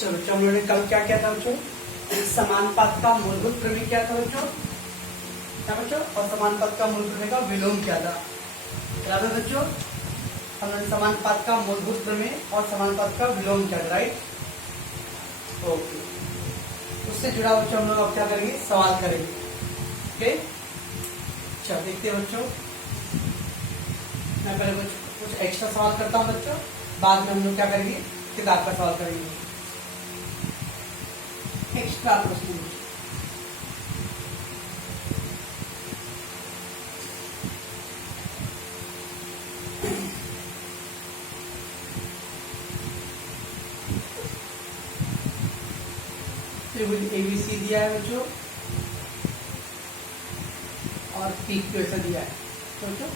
चलो बच्चों, हम लोगों ने कल क्या किया था बच्चों? समानुपात का मूलभूत प्रमेय क्या था बच्चों? क्या बच्चों? और समानुपात का मूलभूत प्रमेय का विलोम क्या था? याद है बच्चों? हमने समानुपात का मूलभूत प्रमेय और समानुपात का विलोम क्या था, राइट? ओके, उससे जुड़ा बच्चों हम लोग अब क्या करेंगे? सवाल करेंगे। ओके, चलो देखते हैं बच्चों। मैं पहले कुछ एक्स्ट्रा सवाल करता हूँ बच्चों, बाद में हम लोग क्या करेंगे? किताब का सवाल करेंगे। एक्स्ट्रा प्रश्न त्रिभुज एबीसी दिया है बच्चों और पी क्यू ऐसा दिया है। तो बच्चों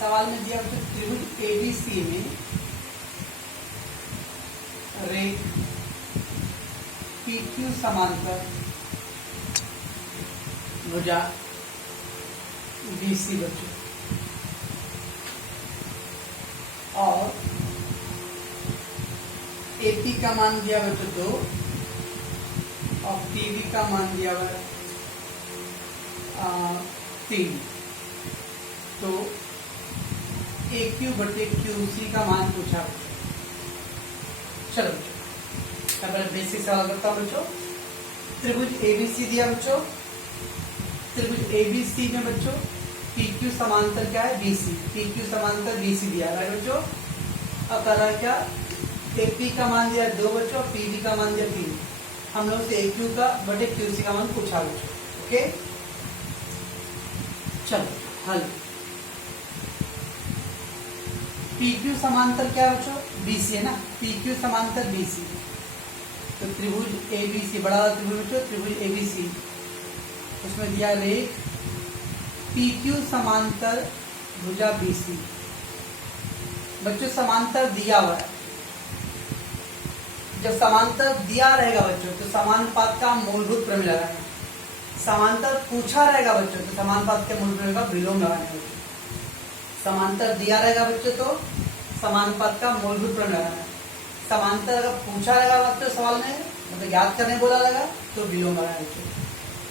सवाल में दिया बच्चों त्रिभुज एबीसी में रेख पी क्यू समांतर भुजा बीसी बच्चों और एपी का मान दिया बच्चों 2 और पीवी का मान दिया हुआ 3। तो ए क्यू बटे क्यू सी का मान पूछा बच्चों। चलो बच्चों, मैं पहले बेसिक सवाल करता हूँ बच्चों। त्रिभुज एबीसी दिया बच्चों, त्रिभुज एबीसी में बच्चों पी क्यू समांतर क्या है? बीसी। पी क्यू समांतर बीसी दिया है बच्चों। अब कर रहा है क्या? एपी का मान दिया 2 बच्चों, पीवी का मान दिया 3। हम लोग से ए क्यू का बटे क्यू सी का मान पूछा बच्चों। ओके, चलो हल। पी क्यू समांतर क्या है बच्चों? बीसी है ना, पी क्यू समांतर बीसी। तो त्रिभुज एबीसी, बड़ा वाला त्रिभुज बच्चों, त्रिभुज एबीसी, उसमें दिया रेख पी क्यू समांतर भुजा बीसी। बच्चों समांतर दिया हुआ है, जब समांतर दिया रहेगा बच्चों तो समानुपात का मूलभूत प्रमेय लगाना। समांतर पूछा रहेगा बच्चों तो समानुपात के मूल प्रमेय का विलोम लगाना है। समांतर दिया रहेगा बच्चों तो समानुपात का मूलभूत प्रमेय लगाना है। समांतर अगर पूछा रहेगा बच्चों सवाल में, मतलब याद करने बोला रहेगा तो विलोम लगाना है बच्चों।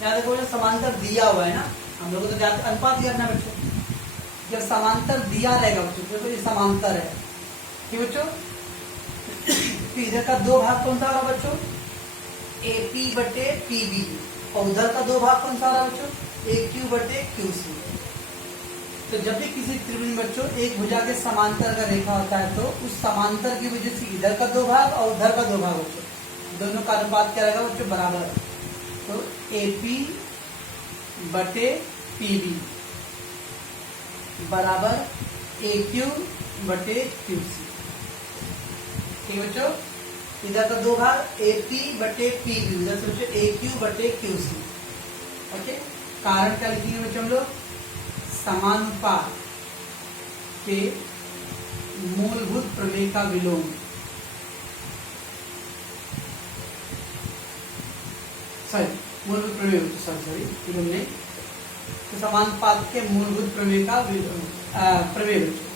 याद रखो समांतर दिया हुआ है ना, हम लोग तो अनुपात करना है बच्चों। जब समांतर दिया रहेगा बच्चों तो ये समांतर है कि बच्चों इधर का 2 भाग कौन सा रहा बच्चों? एपी बटे पीबी, और उधर का 2 भाग कौन सा रहा बच्चों? ए क्यू बटे क्यू सी। तो जब भी किसी त्रिभुज में बच्चों एक भुजा के समांतर का रेखा होता है तो उस समांतर की वजह से इधर का 2 भाग और उधर का 2 भाग बच्चों, दोनों का अनुपात क्या रहेगा बच्चों? बराबर। तो एपी बटे पीबी बराबर ए क्यू बटे क्यू सी। ठीक बच्चों, इधर का 2 भाग एपी बटे पीबी, उधर से बच्चों ए क्यू बटे क्यू सी। ओके, कारण क्या लिखेंगे बच्चों हम लोग? समानुपात के मूलभूत प्रमेय का विलोम। मूलभूत प्रमेय विलोम नहीं, तो समानुपात के मूलभूत प्रमेय का प्रमेय बच्चों।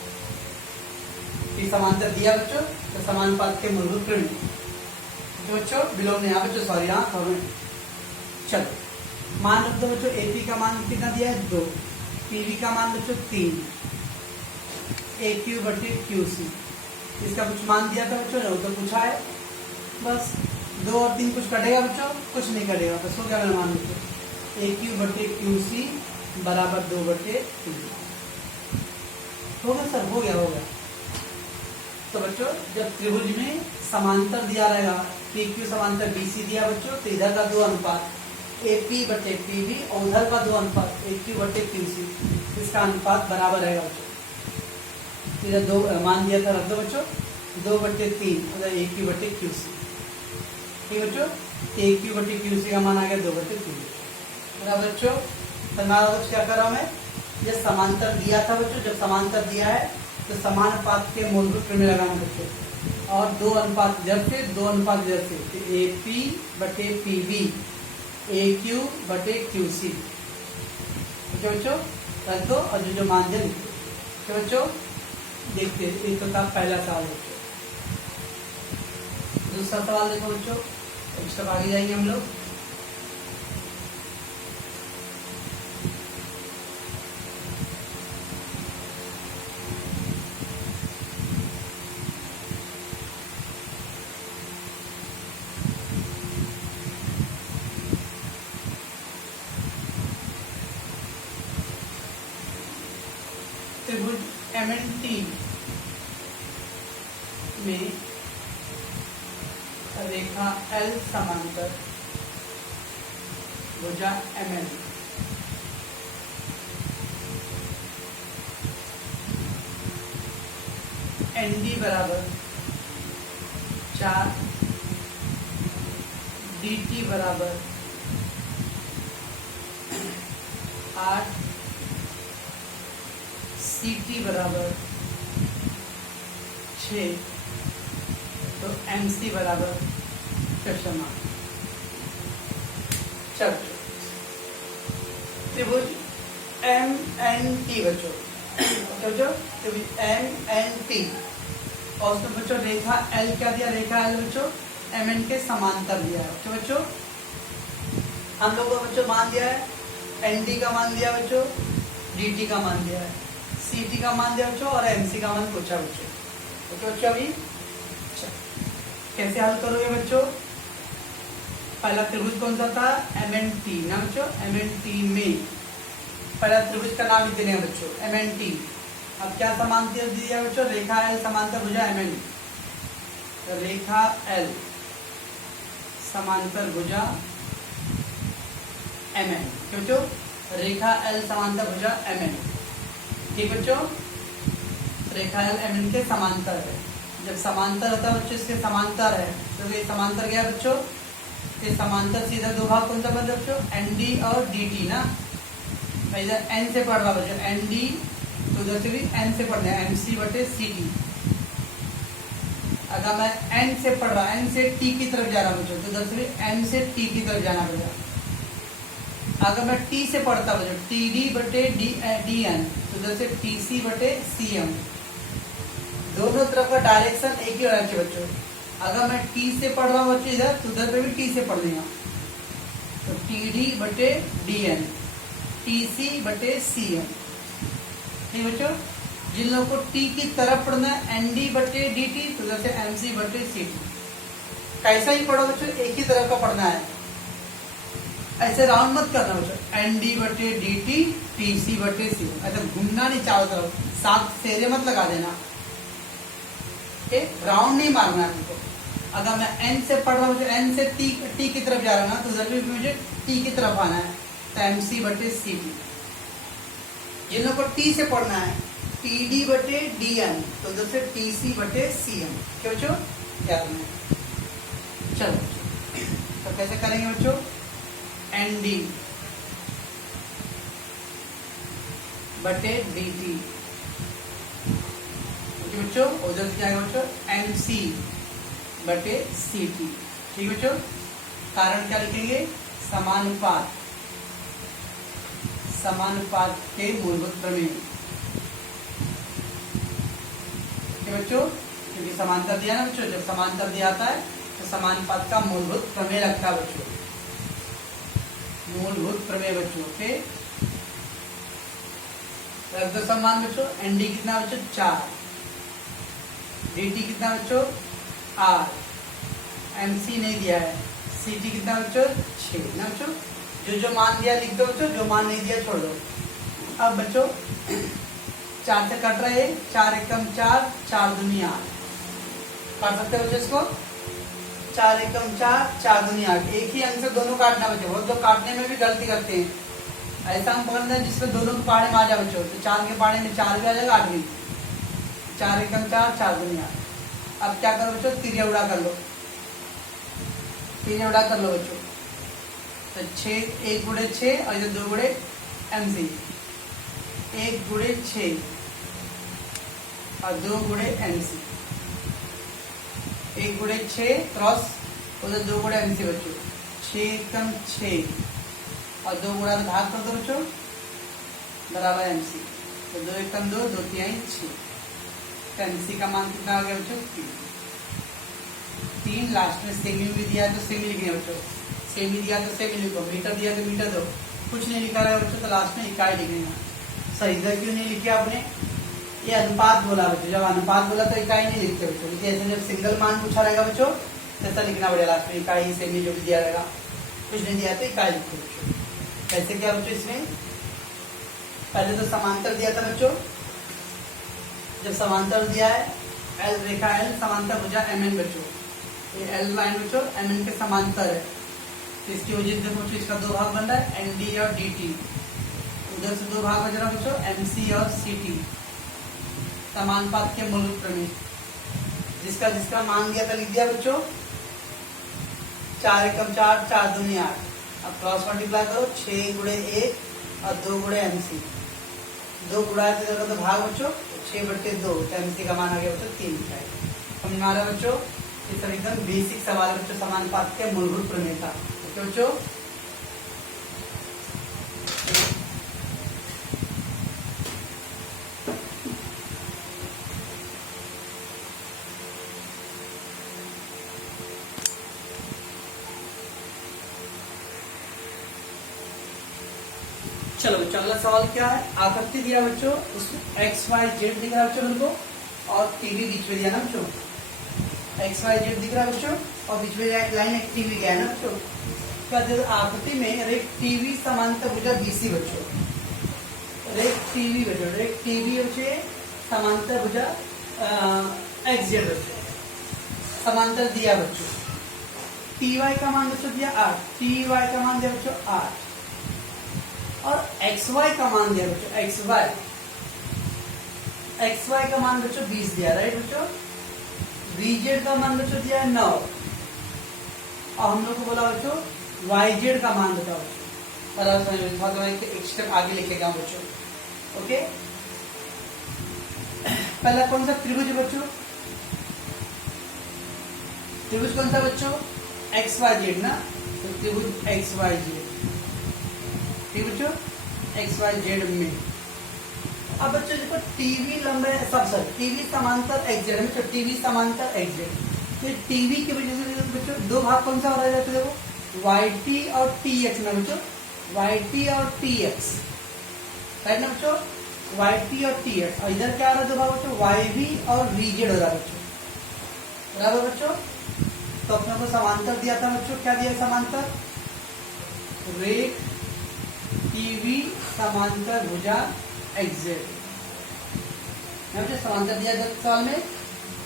समांतर दिया बच्चों तो समानुपात के मूलभूत प्रमेय तो बच्चों विलोम नहीं। यहाँ बच्चों सॉरी, यहाँ सॉरी। चलो मान रख दो बच्चों, एपी का मान कितना दिया है? 2। पीवी का मान बच्चों 3। ए क्यू बटे क्यू सी, इसका कुछ मान दिया था बच्चों, वो तो पूछा है। बस 2 और 3 कुछ कटेगा बच्चों? कुछ नहीं कटेगा, बस हो गया मेरा मान बच्चों। ए क्यू बटे क्यू सी बराबर 2 बटे 3। हो गया सर? हो गया, हो गया। तो बच्चों जब त्रिभुज में समांतर दिया रहेगा, पी क्यू समांतर बीसी दिया बच्चों, तो इधर का 2 अनुपात एपी बटे पीबी और उधर का 2 अनुपात ए क्यू बटे क्यू सी, इसका अनुपात बराबर रहेगा बच्चों। इधर 2 मान दिया था, रख दो बच्चों, 2 बटे 3 उधर ए क्यू बटे क्यू सी। ठीक बच्चों, ए क्यू बटे क्यू सी का मान आ गया 2 बटे 3। बच्चों क्या कर रहा हूं मैं? जब समांतर दिया था बच्चों, जब समांतर दिया है तो समानुपात के मूलभूत प्रमेय लगाना बच्चों, और 2 अनुपात इधर से 2 अनुपात इधर से, तो एपी बटे पीबी ए क्यू बटे क्यू सी। बच्चों रख दो और जो मान दिया लिख दो। बच्चों देखते एक तो था पहला सवाल बच्चों, दूसरा सवाल देखो बच्चों, एक स्टेप आगे जाएंगे हम लोग। त्रिभुज MNT में रेखा L समांतर भुजा MN ND बराबर 4, DT बराबर 8, CT बराबर 6, तो MC बराबर क्वेश्चन मार्क। चलो त्रिभुज MNT बच्चों, त्रिभुज MNT और उसमें बच्चों रेखा L क्या दिया, रेखा L बच्चों MN के समांतर दिया है। तो बच्चों हम लोगों को बच्चों मान दिया है, ND का मान दिया बच्चों, DT का मान दिया है, CT का मान दिया बच्चों और MC का मान पूछा बच्चों। तो बच्चों अभी कैसे हल करोगे बच्चों? पहला त्रिभुज कौन सा था? MNT ना बच्चों, MNT में पहला त्रिभुज का नाम लिख देंगे बच्चों MNT। अब क्या समांतर दिया बच्चों? रेखा L समांतर भुजा MN, रेखा L समांतर भुजा MN। क्यों बच्चों? रेखा L समांतर भुजा MN, ठीक बच्चों, रेखा L MN के समांतर है। जब समांतर होता है बच्चों, इसके समांतर है, तो ये समांतर क्या है बच्चों? ये समांतर सीधा दो भाग कौन सा बन रहा बच्चों? ND और DT ना। इधर N से पढ़ रहा बच्चों, ND, तो उधर से भी N से पढ़ना है, MC बटे CT। अगर मैं N से पढ़ रहा, N से T की तरफ जा रहा बच्चों, तो उधर से भी M से T की तरफ जाना पड़ेगा। अगर मैं T से पढ़ता बच्चों, TD बटे DN, तो उधर से TC बटे CM। दोनों तरफ का डायरेक्शन एक ही होना चाहिए बच्चों। अगर मैं T से पढ़ रहा हूँ बच्चों इधर, तो उधर पे भी T से पढ़ लेगा, तो TD बटे DN, TC बटे CM, ठीक बच्चों। जिन लोगों को T की तरफ पढ़ना है ND बटे DT, तो उधर से MC बटे CT। कैसा ही पढ़ो बच्चों, एक ही तरफ का पढ़ना है, ऐसे राउंड मत करना बच्चों। ND बटे DT, TC बटे CM, ऐसा घूमना नहीं चारों तरफ, सात फेरे मत लगा देना, राउंड नहीं मारना है हमको। अगर मैं N से पढ़ रहा हूँ, N से T की तरफ जा रहा हूँ ना, तो उधर भी मुझे T की तरफ आना है, तो MC बटे CT। जिन लोगों को T से पढ़ना है TD बटे DN, तो उधर से TC बटे CM। क्यों बच्चों? याद में। चलो तो कैसे करेंगे बच्चों? ND बटे DT, बच्चों उधर से जाएगा बच्चों MC बटे CT, ठीक बच्चों। कारण क्या लिखेंगे? समानुपात, समानुपात के मूलभूत प्रमेय, ठीक बच्चों, क्योंकि समांतर दिया ना बच्चों, जब समांतर दिया आता है तो समानुपात का मूलभूत प्रमेय लगता है बच्चों, मूलभूत प्रमेय बच्चों, ओके। रख दो समान बच्चों। ND कितना बच्चों? 4, DT कितना बच्चों? 8, MC नहीं दिया है, CT कितना बच्चों? 6 ना बच्चों। जो मान दिया लिख दो बच्चों, जो मान नहीं दिया छोड़ दो। अब बच्चों 4 से कट रहे, 4 एकम 4, 4 दूनी 8, काट सकते हो बच्चों इसको। 4 एकम 4, 4 दूनी 8, एक ही अंक से दोनों काटना बच्चों। बहुत लोग काटने में भी गलती करते हैं, ऐसा हम पकड़ते हैं जिसमें दोनों के पाड़े में आ जाए बच्चों, तो 4 के पाड़े में 4 भी आ जाएगा, 8 भी। 4 एकम 4, 4 दूनी 8। अब क्या करो बच्चों? तिरिया उड़ा कर लो, तिरिया उड़ा कर लो बच्चों। तो 6, 1 गुणे 6 और इधर 2 गुणे MC, 1 गुणे 6 और 2 गुणे MC, 1 गुणे 6 क्रॉस उधर 2 गुणे MC बच्चों। 6 एकम 6 और 2 गुणा भाग कर दो बच्चों, बराबर MC, तो 2 एकम 2, 2 तिहाई 6, तो MC का मान कितना आ गया बच्चों? 3। 3, लास्ट में सेमी भी दिया है तो सेमी लिखेंगे बच्चों, सेमी दिया तो सेमी लिखो, मीटर दिया तो मीटर दो, कुछ नहीं लिखा है बच्चों तो लास्ट में इकाई लिखेंगे। सर इधर क्यों नहीं लिखे आपने, ये अनुपात बोला बच्चों, जब अनुपात बोला तो इकाई नहीं लिखते बच्चों, लेकिन ऐसे जब सिंगल मान पूछा रहेगा बच्चों तो ऐसा लिखना पड़ेगा लास्ट में, इकाई सेमी जो भी दिया रहेगा, कुछ नहीं दिया तो इकाई लिखो बच्चों। कैसे क्या बच्चों, इसमें पहले तो समांतर दिया था बच्चों, जब समांतर दिया है एल रेखा एल समांतर भुजा एम एन बच्चों, ये एल लाइन बच्चों एम एन के समांतर है, तो इसकी वजह से बच्चों इसका दो भाग बन रहा है एन डी और डी टी, उधर से दो भाग बच रहा है बच्चों एम सी और सी टी, समानुपात के मूलभूत प्रमेय, जिसका जिसका मान दिया था लिख दिया बच्चों, 4 एकम 4, 4 दूनी 8, अब क्रॉस मल्टीप्लाई करो 6 गुणे 1 और 2 गुणे एम सी, 2 गुणा तो भाग बच्चों 6/2, तो एम सी का मान आ गया बच्चों 3 इकाई। समझ में आ रहा है बच्चों, ये सब एकदम बेसिक सवाल है बच्चों समानुपात के मूलभूत प्रमेय का। ओके बच्चों, चलो बच्चों अगला सवाल क्या है, आकृति दिया बच्चों, उसमें एक्स वाई जेड दिख रहा है बच्चों उनको, और टीवी बीच में दिया ना बच्चों, एक्स वाई जेड दिख रहा है बच्चों और बीच में एक लाइन एक टीवी गया है ना बच्चों, क्या आकृति में रेख टीवी समांतर भुजा बीसी बच्चों, रेख टीवी बच्चों, रेख टीवी बच्चे समांतर भुजा एक्स जेड बच्चों, समांतर दिया बच्चों, टी वाई का मान बच्चों दिया 8, टी वाई का मान दिया बच्चों 8, और एक्स वाई का मान दिया बच्चों, एक्स वाई का मान बच्चों 20 दिया, राइट बच्चों, वी जेड का मान बच्चों दिया है 9, और हम लोग को बोला बच्चों वाई जेड का मान बताओ बच्चों, एक स्टेप आगे लिखेगा बच्चों। ओके, पहला कौन सा त्रिभुज बच्चों, त्रिभुज कौन सा बच्चों, एक्स वाई जेड ना, तो त्रिभुज एक्स वाई जेड, ठीक बच्चों, एक्स वाई जेड में। अब बच्चों देखो टीवी लंबे सब सर टीवी समांतर एक्स जेड में, टीवी समांतर एक्स जेड, तो टीवी की वजह से बच्चों दो भाग कौन सा हो रहा है, देखो वाई टी और टी एक्स में बच्चों, वाई टी और टी एक्स, राइट ना बच्चों, वाई टी और टी एक्स, और इधर क्या आ रहा है दो भाग बच्चों, वाई वी और वी जेड हो रहा है बच्चों, बराबर बच्चों। तो अपने को समांतर दिया था बच्चों, क्या दिया समांतर, रेख टीवी समांतर भुजा एक्स जेड, समांतर दिया था सवाल में,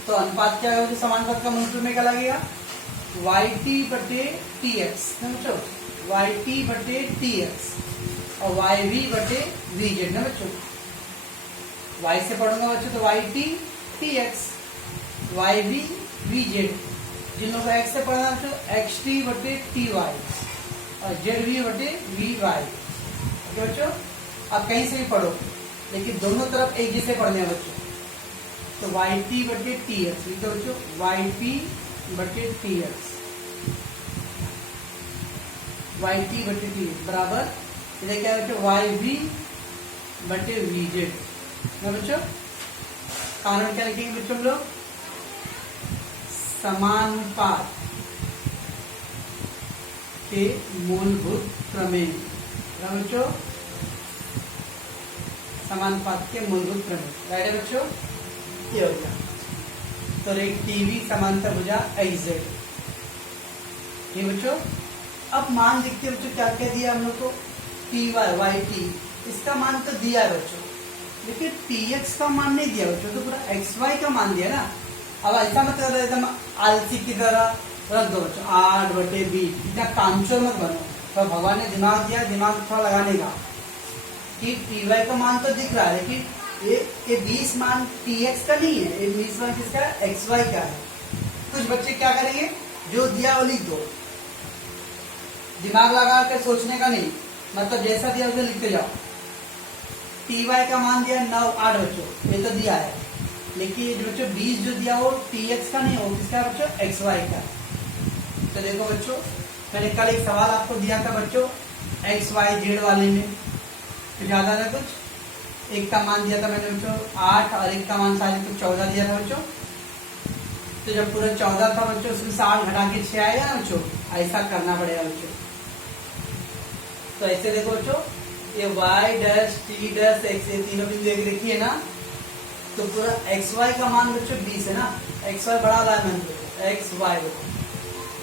तो अनुपात क्या है, समानुपात का मूलभूत प्रमेय क्या लगेगा, वाई टी बटे टी एक्स, बच्चों वाई टी बटे टी एक्स और वाई वी बटे वी जेड ना बच्चों, वाई से पढ़ूंगा बच्चों तो Y T T X, Y V V Z, जिन लोगों को एक्स से पढ़ना बच्चों एक्स टी बटे टी वाई और जेड वी बटे वी वाई। ओके बच्चों, आप कहीं से भी पढ़ो लेकिन दोनों तरफ एक जैसे पढ़ने हैं बच्चों, तो वाई टी बटे टी एक्स लिखते बच्चों, वाई टी बटे टी एक्स, वाई टी बटे टी एक्स बराबर इधर क्या है बच्चों, वाई वी बटे वी जेड ना बच्चों। कारण क्या लिखेंगे बच्चों हम लोग, समानुपात के मूलभूत प्रमेय ना बच्चों, समानुपात के मूलभूत प्रमेय, राइट है बच्चों, ये हो गया। तो रेख टीवी समांतर भुजा एक्स जेड, ये बच्चों। अब मान देखते हैं बच्चों क्या क्या दिया हम लोग को, टी वाई वाई टी, इसका मान तो दिया है बच्चों, लेकिन टी एक्स का मान नहीं दिया बच्चों, तो पूरा एक्स वाई का मान दिया ना। अब ऐसा मतलब एकदम आलसी की तरह रख दो बच्चों, 8/20, इतना कामचोर मत बनो, तो भगवान ने दिमाग दिया, दिमाग थोड़ा लगाने का, कि टी वाई का मान तो दिख रहा है, लेकिन ये 20 मान टी एक्स का नहीं है, ये 20 मान किसका है, एक्स वाई का है। कुछ बच्चे क्या करेंगे, जो दिया वो लिख दो, दिमाग लगा कर सोचने का नहीं, मतलब जैसा दिया उसे लिखते जाओ। टी वाई का मान दिया 9 8 बच्चों, ये तो दिया है, लेकिन ये बच्चों 20 जो दिया वो टी एक्स का नहीं, वो किसका है बच्चों, एक्स वाई का। तो देखो बच्चों, मैंने कल एक सवाल आपको दिया था बच्चों एक्स वाई जेड वाले में, तो ज्यादा था कुछ, एक का मान दिया था मैंने बच्चों 8 और एक का मान शायद कुछ 14 दिया था बच्चों। तो जब पूरा 14 था बच्चों, उसमें से 8 घटा के 6 आएगा ना बच्चों, ऐसा करना पड़ेगा बच्चों। तो ऐसे देखो बच्चों, ये y dash t dash x, ये तीनों बिंदु एक रेखीय है ना, तो पूरा xy का मान बच्चों 20 है ना, xy बड़ा वाला मान xy,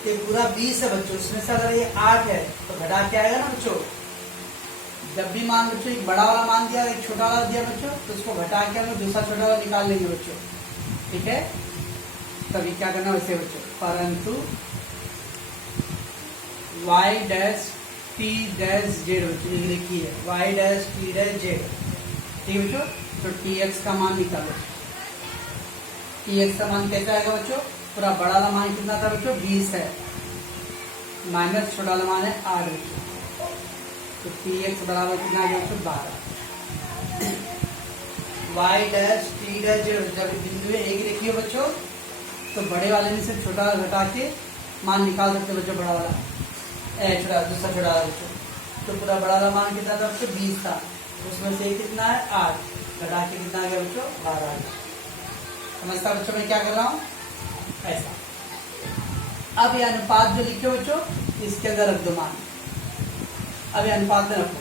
ये पूरा 20 है बच्चों। उसमें से अगर ये 8 है तो घटा के आएगा ना बच्चों। जब भी मान बच्चों एक बड़ा वाला मान दिया, एक छोटा वाला दिया बच्चों, तो उसको घटा के हम दूसरा छोटा वाला निकाल लेंगे बच्चों, ठीक है। तभी क्या करना वैसे बच्चों, परंतु y dash t dash z बच्चों लिखी है, y dash t dash z, ठीक है बच्चों। तो tx का मान निकालो, tx का मान कैसा आएगा बच्चों, पूरा बड़ा वाला मान कितना था बच्चों 20 है, माइनस छोटा वाला मान है 8 बच्चों, तो tx बराबर कितना आ गया बच्चों 12। y डैश t डैश जब बिंदु एक रेखीय हो बच्चों, तो बड़े वाले में से छोटा वाला घटा के मान निकाल सकते बच्चों, बड़ा वाला छोटा दूसरा छोटा वाला बच्चों। तो पूरा बड़ा वाला मान कितना था बच्चों 20 था, उसमें से कितना है 8, घटा के कितना आ गया बच्चों 12। समझता बच्चों मैं क्या कर रहा हूँ, ऐसा। अब ये अनुपात जो लिखे बच्चों, इसके अंदर रख दो मान, अब ये अनुपात में रखो।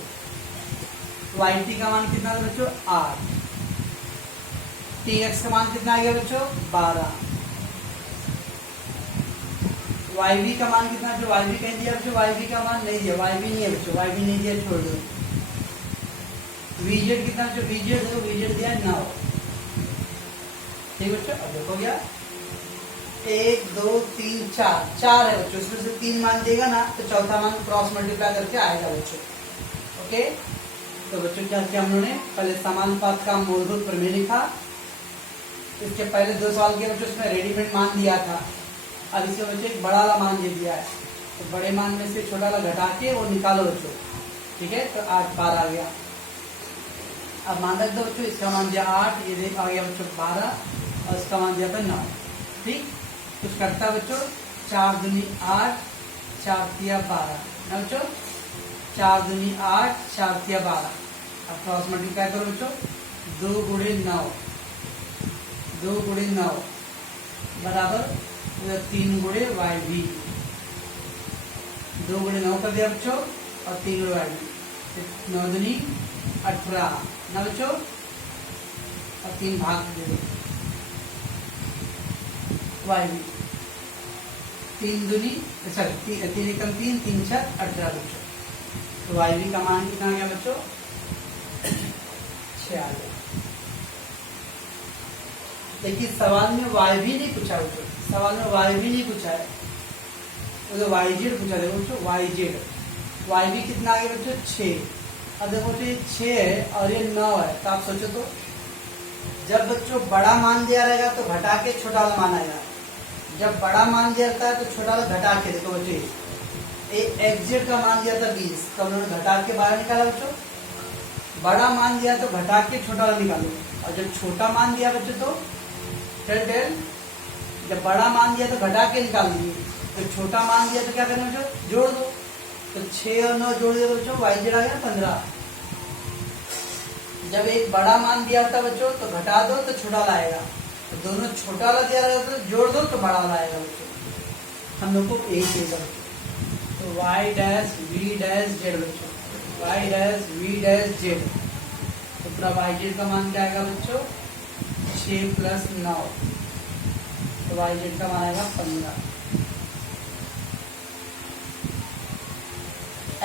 yt का मान कितना था बच्चों 8, tx का मान कितना आ गया बच्चों 12, yb का मान कितना, जो yb कह दिया बच्चों, yb का मान नहीं दिया, yb नहीं है बच्चों, yb नहीं दिया, छोड़ दो। vz कितना बच्चों, vz देखो, vz दिया 9, ठीक बच्चों। अब देखो क्या 1 2 3 4 है बच्चों, इसमें से 3 मान देगा ना, तो चौथा मान क्रॉस मल्टीप्लाई करके आएगा बच्चों, ओके। तो बच्चों क्या किया हम लोगों ने, पहले समानुपात का मूलभूत प्रमेय लिखा, इसके पहले 2 सवाल के बच्चों उसमें रेडीमेड मान दिया था। अब इसके बच्चों एक बड़ा वाला मान दे दिया है, तो बड़े मान में से छोटा वाला घटा के वो निकालो बच्चों, ठीक है। तो 8 12 आ गया। अब मान रख दो बच्चों, इसका मान दिया 8, ये आ गया बच्चों 12, और इसका मान दिया था 9, ठीक। कुछ करता बच्चों, 4 दूनी 8, 4 तिया 12 ना बच्चों, 4 दूनी 8, 4 तिया 12। अब क्रॉस मल्टीप्लाई करो बच्चों, 2 गुणे 9, 2 गुणे 9 बराबर 3 गुणे yb, 2 गुणे 9 कर दिया बच्चों, और 3 गुणे yb, 9 दूनी 18 ना बच्चों, और 3 भाग दे दो yb, 3 दूनी अच्छा 3 एकम 3 3 6 18 बच्चों। तो yb का मान कितना आ गया बच्चों 6 आ गया। देखिए सवाल में yb नहीं पूछा बच्चों, सवाल में yb नहीं पूछा है, तो yz पूछा है बच्चों, yz, yb कितना आ गया बच्चों 6। अब देखो ये 6 है और ये 9 है, तो आप सोचो तो जब बच्चों बड़ा मान दिया रहेगा तो घटा के छोटा वाला मान आएगा, जब बड़ा मान दिया रहता है तो छोटा वाला घटा के, देखो बच्चों xz का मान दिया था 20, तो उन्होंने घटा के बाहर निकाला बच्चों, बड़ा मान दिया तो घटा के छोटा वाला निकालो, और जब छोटा मान दिया बच्चों तो डेल, जब बड़ा मान दिया तो घटा के निकाल दीजिए, तो छोटा मान दिया तो क्या करना बच्चों जोड़ दो, तो 6 और 9 जोड़ दिया बच्चों yz आ गया 15। जब एक बड़ा मान दिया था बच्चों तो घटा दो तो छोटा लाएगा, तो दोनों छोटा वाला दिया रहेगा तो जोड़ दो तो बड़ा वाला आएगा बच्चों। हम लोग को यही चाहिए बच्चों, तो y dash v dash z बच्चों, y dash v dash z, तो पूरा yz का मान क्या आएगा बच्चों 6 प्लस 9, तो yz का मान आएगा 15।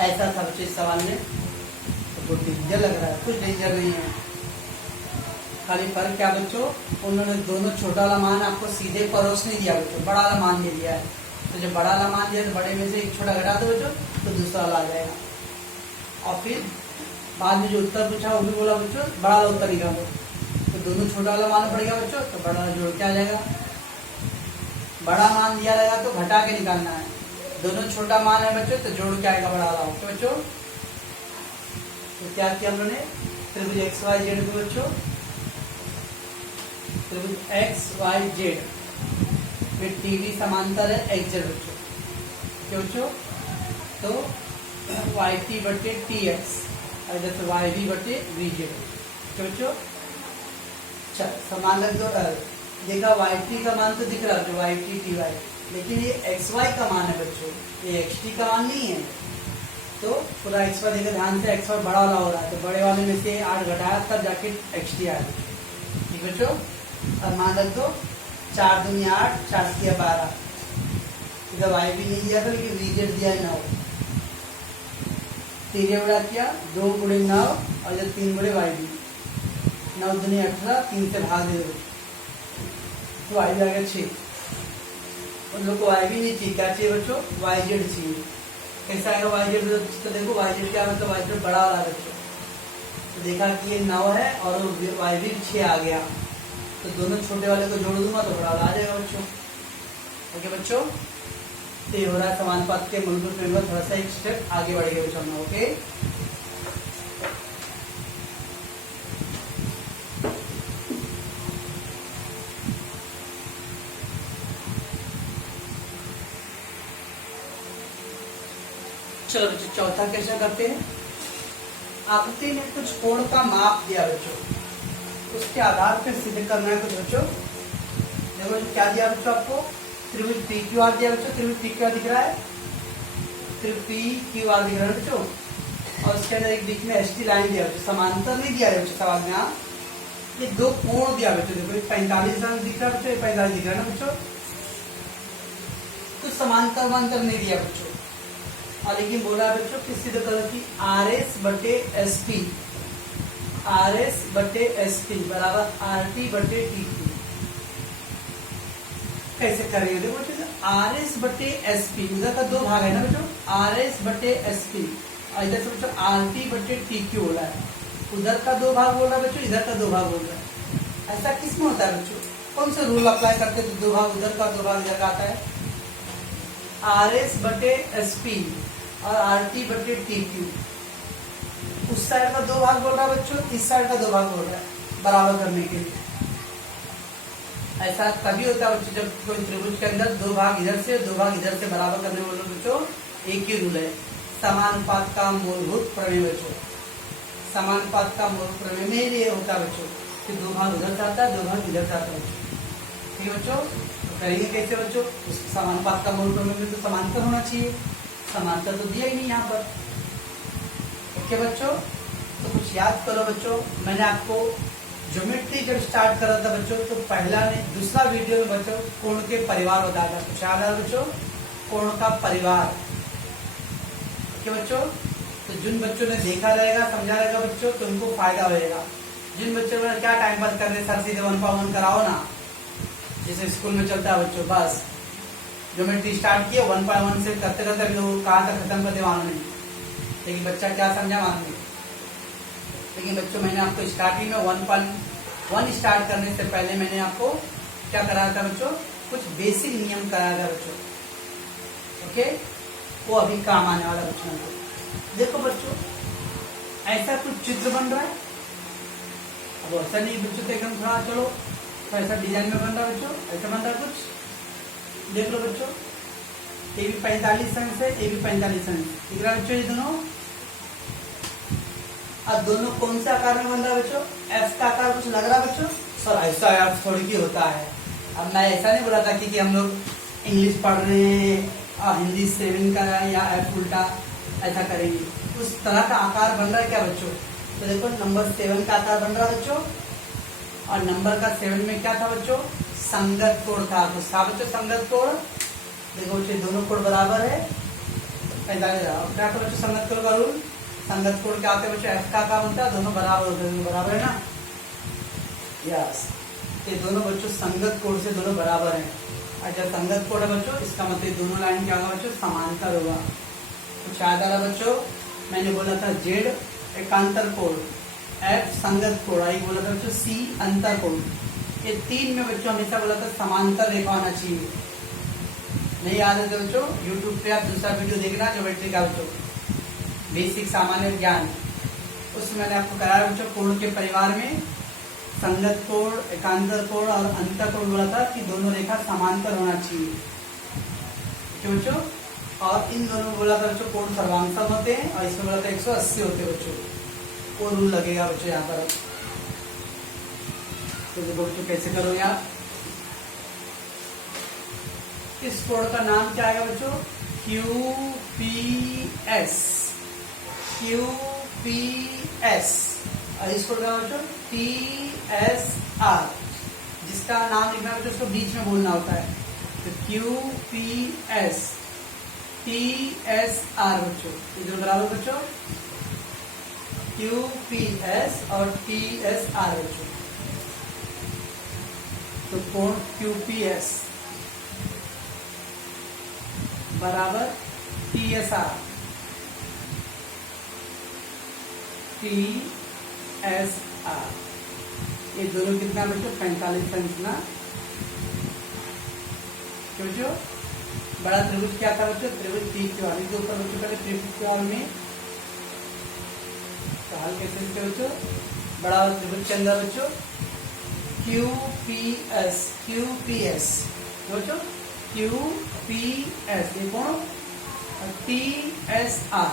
ऐसा था बच्चों इस सवाल में, तो बहुत डेंजर लग रहा है, कुछ डेंजर नहीं है, खाली फर्क क्या बच्चों, उन्होंने दोनों छोटा वाला मान आपको सीधे परोस नहीं दिया बच्चों, बड़ा वाला मान दे दिया है, तो जब बड़ा वाला मान दिया तो बड़े में से एक छोटा घटा दो बच्चों तो दूसरा वाला आ जाएगा, और फिर बाद में जो उत्तर पूछा वो भी बोला बच्चों बड़ा वाला उत्तर निकालो, तो दोनों छोटा वाला मान पड़ेगा बच्चों, तो बड़ा वाला जोड़ के आ जाएगा। बड़ा मान दिया रहेगा तो घटा के निकालना है, दोनों छोटा मान है बच्चों तो जोड़ के आएगा बड़ा वाला, ओके बच्चों। तो क्या किया हम लोगों ने, त्रिभुज एक्स वाई जेड को बच्चों, त्रिभुज एक्स वाई जेड फिर टीवी समांतर है एक्स जेड बच्चों, क्या बच्चों, तो वाई टी बटे टी एक्स, इधर से वाई वी बटे वी जेड, क्या बच्चों। चल समान रख दो, देखा वाई टी का मान तो दिख रहा है वाई टी टी वाई, लेकिन ये एक्स वाई का मान है बच्चों, ये एक्स टी का मान नहीं है। तो पूरा एक्स वाई देखा ध्यान से, एक्स वाई बड़ा वाला हो रहा है, तो बड़े वाले में से 8 घटाया तब जाके एक्स टी आया। ठीक बच्चों, और मान रख दो 4 दूनी 8, 4 किया 12, इधर वाई भी नहीं दिया था लेकिन वीजेड दिया 9, 3 गुणा किया 2 गुणे 9 और जब 3 गुणे वाई भी, 9 दूनी 18, 3 से भाग दे दो तो वाई भी आ गया 6। उन लोग को वाई भी नहीं चाहिए, क्या चाहिए बच्चों, वाई जेड चाहिए। कैसा आएगा वाई जेड, तो देखो वाई जेड क्या मतलब वाई जेड बड़ा वाला बच्चों, तो देखा कि ये 9 है और वाई भी 6 आ गया, तो दोनों छोटे वाले को जोड़ दूंगा तो बड़ा वाला आ जाएगा बच्चों। ओके बच्चों, तो ये हो रहा है समानुपात के मूलभूत प्रमेय में थोड़ा सा एक स्टेप आगे बढ़ गए बच्चों। ओके, चलो बच्चों चौथा क्वेश्चन करते हैं। आकृति ने कुछ कोण का माप दिया बच्चों, उसके आधार पर सिद्ध करना है कुछ बच्चों। देखो क्या दिया बच्चों आपको, त्रिभुज पी क्यू आर दिया बच्चों, त्रिभुज पी क्यू आर दिख रहा है, त्रिभुज पी क्यू आर दिख रहा है बच्चों, और उसके अंदर एक बीच में एस टी लाइन दिया बच्चों, समांतर नहीं दिया है बच्चों सवाल में। यहाँ ये 2 कोण दिया बच्चों, देखो 45 अंश दिख रहा है बच्चों, 45 दिख रहा है ना बच्चों, कुछ समांतर नहीं दिया बच्चों, और लेकिन बोला बच्चों कि सिद्ध करो कि आर एस बटे एस पी, आर एस बटे एस पी बराबर आर टी बटे टी क्यू। कैसे करेंगे, देखो बच्चों आर एस बटे एस पी, उधर का 2 भाग है ना बच्चों, आर एस बटे एस पी, और इधर से बच्चों आर टी बटे टी क्यू हो रहा है, उधर का 2 भाग बोल रहा है बच्चों, इधर का 2 भाग बोल रहा है। ऐसा किसमें होता है बच्चों, कौन सा रूल अप्लाई करते तो 2 भाग उधर का 2 भाग इधर का आता है। आर एस बटे एस पी और आर टी बटे टी क्यू, उस साइड का 2 भाग बोल रहा है बच्चों, इस साइड का 2 भाग बोल रहा है बराबर करने के लिए। ऐसा तभी होता है बच्चों जब कोई त्रिभुज के अंदर 2 भाग इधर से 2 भाग इधर से बराबर करने वाले बच्चों, एक ही रूल है, समानुपात का मूलभूत प्रमेय बच्चों। समानुपात का मूल प्रमेय में ये होता है बच्चों कि 2 भाग उधर से आता है 2 भाग इधर से आता है बच्चों। ठीक है बच्चों, तो करेंगे कैसे बच्चों, समानुपात का मूल प्रमेय में तो समांतर होना चाहिए, समांतर तो दिया ही नहीं यहाँ पर। ओके बच्चों, तो कुछ याद करो बच्चों, मैंने आपको ज्योमेट्री जब स्टार्ट करा था बच्चों, तो पहला ने दूसरा वीडियो में बच्चों कोण के परिवार बताया था, कुछ याद है बच्चों, कोण का परिवार। ओके बच्चों, तो जिन बच्चों ने देखा रहेगा समझा रहेगा बच्चों तो उनको फायदा होगा। जिन बच्चों ने क्या टाइम पास करने सर सीधे 1/1 कराओ ना, जैसे स्कूल में चलता है बच्चों, बस ज्योमेट्री स्टार्ट किया 1/1 से करते करते अभी लोग कहाँ तक खत्म कर दे मालूम नहीं, लेकिन बच्चा क्या समझा मालूम नहीं। लेकिन बच्चों मैंने आपको स्टार्टिंग में 1/1 स्टार्ट करने से पहले मैंने आपको क्या कराया था बच्चों, कुछ बेसिक नियम कराया था बच्चों। ओके, वो अभी काम आने वाला बच्चों को। देखो बच्चों ऐसा कुछ चित्र बन रहा है, अब ऐसा नहीं बच्चों तो एकदम थोड़ा चलो तो ऐसा डिजाइन में बन रहा है बच्चों, ऐसा बन रहा है कुछ, देख लो बच्चों, ये भी 45 अंश है, ये भी 45 अंश दिख रहा है बच्चों, ये दोनों। अब दोनों कौन से आकार में बन रहा है बच्चों, एफ का आकार कुछ लग रहा है बच्चों, सर ऐसा यार थोड़ी की होता है। अब मैं ऐसा नहीं बोला था कि हम लोग इंग्लिश पढ़ रहे हैं हिंदी 7 का या एफ उल्टा ऐसा करेंगे, उस तरह का आकार बन रहा है क्या बच्चों। तो देखो नंबर 7 का आकार बन रहा है बच्चों, और नंबर का 7 में क्या था बच्चों, संगत कोण था, तो था बच्चों संगत कोण। देखो बच्चों दोनों कोण बराबर है, 45 क्या था बच्चों संगत कोण का रूल, संगत कोण क्या होता है बच्चों, एफ का आकार बनता है, दोनों बराबर होते हैं, बराबर है ना, यस। ये दोनों बच्चों संगत कोण से दोनों बराबर हैं। अच्छा संगत कोण है बच्चों, इसका मतलब दोनों लाइन क्या होगा बच्चों, समांतर होगा। कुछ याद आ रहा बच्चों, मैंने बोला था जेड एकांतर कोण, एफ संगत कोण, आई बोला था बच्चों सी अंतर कोण। ये 3 में बच्चों हमेशा बोला था समांतर रेखा होना चाहिए। नहीं याद है तो बच्चों यूट्यूब पे आप दूसरा वीडियो देखना ज्योमेट्री का बच्चों, बेसिक सामान्य ज्ञान, उसमें मैंने आपको कराया बच्चों कोण के परिवार में संगत कोण, एकांतर कोण और अंतर कोण बोला था कि दोनों रेखा समांतर होना चाहिए। क्यों बच्चों, और इन दोनों बोला था बच्चों कोण सर्वांतर होते हैं, और इसमें बोला था 180 होते हैं बच्चों, वो रूल लगेगा बच्चों यहाँ पर। तो देखो बच्चों कैसे करो यार, इस कोण का नाम क्या आएगा बच्चों? QPS। QPS। और इस कोण का बच्चों TSR। जिसका नाम लिखना बच्चों उसको बीच में बोलना होता है, तो QPS TSR बच्चों, इधर बराबर बच्चों QPS और TSR बच्चों। तो कोण QPS बराबर TSR। ये दोनों कितना बच्चों? 45 ना। बच्चों बड़ा त्रिभुज क्या था बच्चों? त्रिभुज PQR। इसके ऊपर बच्चों पहले PQR में हल कैसे लिखते बच्चों? बड़ा त्रिभुज के अंदर बच्चों QPS बच्चों QPS, ये कौन? TSR,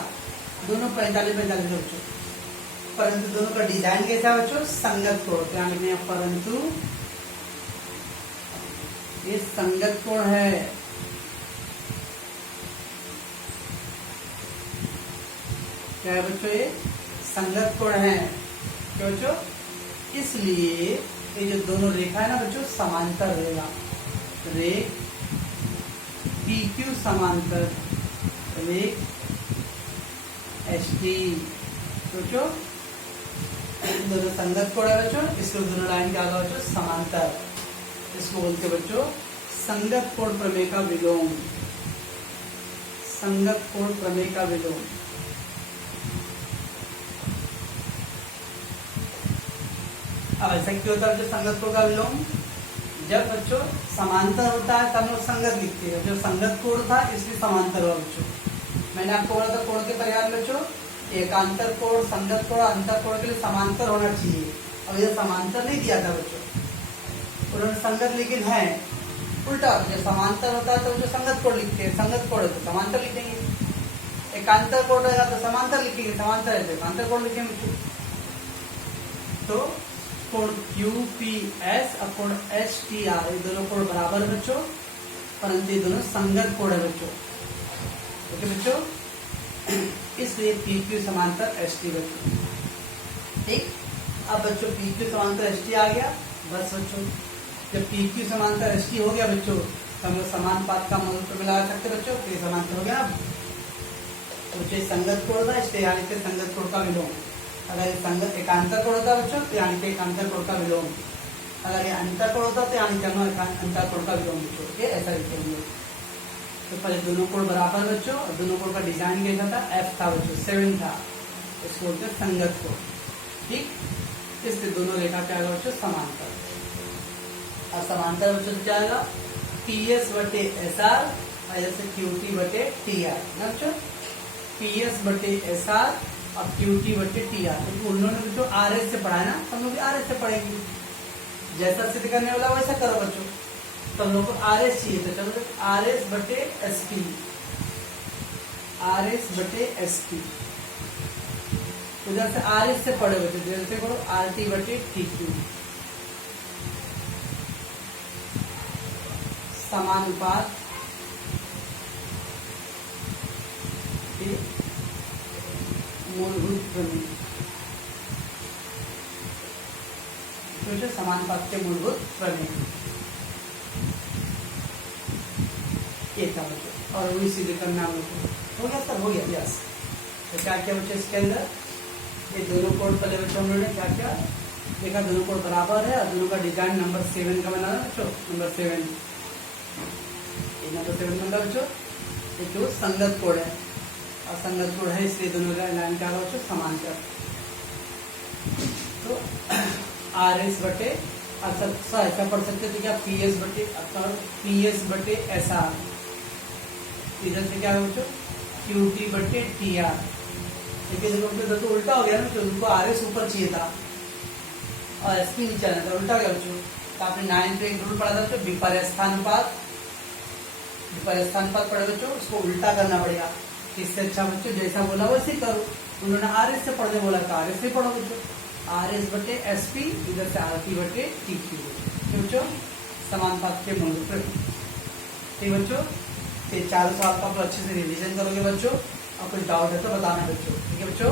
दोनों 45 बच्चों। परंतु दोनों का डिजाइन कैसा है बच्चों? संगत कोण। ध्यान रखना, परंतु ये संगत कोण है। क्या है बच्चों? ये संगत कोण है। क्यों बच्चों? इसलिए ये जो दोनों रेखा है ना बच्चों, समांतर रहेगा। रेख PQ समांतर रेख ST। बच्चों दोनों संगत कोण है बच्चों, इसको दोनों लाइन क्या होगा बच्चों? समांतर। इसको बोलते बच्चों संगत कोण प्रमेय का विलोम। संगत कोण प्रमेय का विलोम। अब ऐसा क्यों होता है संगत कोण का विलोम? जब बच्चों समांतर होता है तब लोग संगत लिखते हैं। जब संगत कोण था इसलिए समांतर हुआ बच्चों। मैंने आपको बोला था कोण के परिवार में बच्चों एकांतर कोण, संगत कोण, अंतर कोण के लिए समांतर होना चाहिए। अब ये समांतर नहीं दिया था बच्चों, उन्होंने संगत, लेकिन है उल्टा। जब समांतर होता है तो जो संगत कोण लिखते हैं, संगत कोण है तो समांतर लिखेंगे। एकांतर कोण रहेगा तो समांतर लिखेंगे, समांतर है तो एकांतर कोण लिखेंगे बच्चों। तो कोण QPS और कोण STR, ये दोनों कोण बराबर है बच्चों, परंतु ये दोनों संगत कोण है बच्चों। ओके बच्चों, इसलिए PQ समांतर ST बच्चों। ठीक, अब बच्चों PQ समांतर ST आ गया। बस बच्चों जब PQ समांतर ST हो गया बच्चों, तो हम लोग समान पात का महत्व मिला सकते बच्चों। तो ये समांतर हो गया। तो जो संगत कोण था इसलिए यानी कि संगत कोण का विलोम। अगर ये संगत एकांतर कोण होता बच्चों तो यानी कि एकांतर कोण का विलोम। अगर ये अंतर कोण होता तो यानी कि अंतर कोण का विलोम बच्चों। ये ऐसा लिखते हैं। तो पहले दोनों कोण बराबर बच्चों, और दोनों कोण का डिजाइन कैसा था? F था बच्चों, 7 था। इसको बोलते हैं संगत कोण। ठीक, इससे दोनों रेखा क्या आएगा बच्चों? समांतर। और समांतर बच्चों से क्या आएगा? PS बटे SR और जैसे QT बटे TR ना बच्चों। PS बटे SR और QT बटे TR, क्योंकि उन्होंने बच्चों RS से पढ़ा है ना, हम लोग भी RS से पढ़ेंगे। जैसा सिद्ध करने वाला वैसा करो बच्चों। तो हम लोग को RS चाहिए, तो चलो RS बटे SP, RS बटे SP। उधर से RS से पढ़े बच्चों, जैसे करो RT बटे TQ। समानुपात के मूलभूत प्रमेय। तो समानुपात के मूलभूत प्रमेय ये था बच्चों। और वही सिद्ध करना हम लोग हो गया सर, हो गया। यस, तो क्या क्या बच्चों इसके अंदर? ये दोनों कोण पहले बच्चों हम लोगों ने क्या क्या देखा? दोनों कोण बराबर है और दोनों का डिजाइन नंबर 7 का बनाना बच्चों। नंबर 7, नंबर 7 बनता बच्चों। एक तो संगत कोण है और संगत कोण है इसलिए दोनों लाइन क्या होगा बच्चों? समांतर। तो RS बटे ऐसा पढ़ सकते थे क्या? PS बटे SR। इधर से क्या होगा बच्चों? QT बटे TR। लेकिन इधर तो उल्टा हो गया ना, उनको RS ऊपर चाहिए था और SP नीचे आना था, उल्टा हो गया बच्चों। तो आपने 9th में एक रूल पढ़ा था बच्चों, विपर्यस्थानुपात। विपर्यस्थानुपात पढ़े बच्चों, उसको उल्टा करना पड़ेगा। इससे अच्छा बच्चों जैसा बोला वैसे करो। उन्होंने RS से पढ़ने बोला था, RS से पढ़ो बच्चों। RS बटे SP, इधर से RT बटे TQ। बच्चों समानुपात के मूलभूत प्रमेय। ठीक है बच्चों, ये चारों सवाल का आप अच्छे से रिवीजन करोगे बच्चों, और कुछ डाउट है तो बताना बच्चों, ठीक है बच्चों।